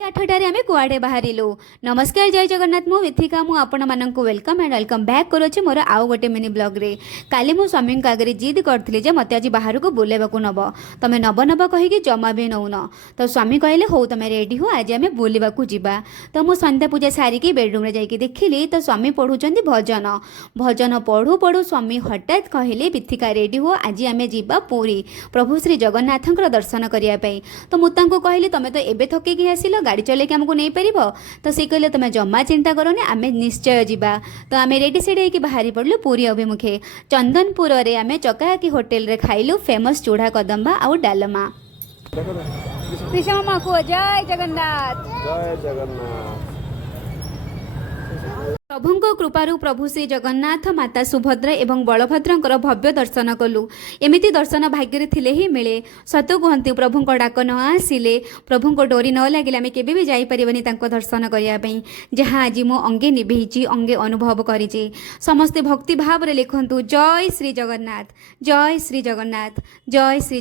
आठटारे आमे कुआडे बाहरिलु। नमस्कार जय जगन्नाथ मु मिथिका मु आपण माननकु वेलकम एंड वेलकम बैक करोछि मोर आउ गोटे मिनी ब्लॉग रे। काली मु स्वामी का आगे जिद करथली जे मते आज बाहर को बुलेबाकू नब तमे नब नब कहिकी जमा भी नौन। तो स्वामी कहले हो तमे रेडी हो आज आमे बुलिबाकू जिबा। तो मु संध्या पूजा सारिकी बेडरूम रे जाइकी देखिली तो स्वामी पढुचंदी भजन भजन पढ़ू पढ़ू स्वामी हठात कहले मिथिका रेडी हो आज आमे जिबा पुरी प्रभु श्री जगन्नाथंकर दर्शन करिया पई। तो मु तांको कहली तमे तो एबे थकेकी आसिलो गाड़ी चलेक आमको नहीं पार। तो सी कहले तुम जमा चिंता करनी आम निश्चय जीवा। तो आम रेडी सेडी होकर बाहरी पड़लु पुरी अभिमुखे। चंदनपुर रे आम चकाकी होटेल रे खाइलु फेमस चूड़ा कदम्बा आउ डालमा। कृष्ण को जय जगन्नाथ। जय जगन्नाथ। प्रभुंको कृपारु प्रभु श्री जगन्नाथ माता सुभद्रा एवं बलभद्रंकर भव्य दर्शन कलु। एमिति दर्शन भाग्य थिले ही मिले। सत कहती प्रभुंको डाक न आसिले प्रभुंको डोरी न लगे आम केबे भी जाई परिबनी तांको दर्शन करिया पई। जहाँ आज मो अंगे निभेची अंगे अनुभव करिछि। समस्ते भक्ति भाव रे लिखंतु जय श्री जगन्नाथ जय श्री जगन्नाथ जय श्री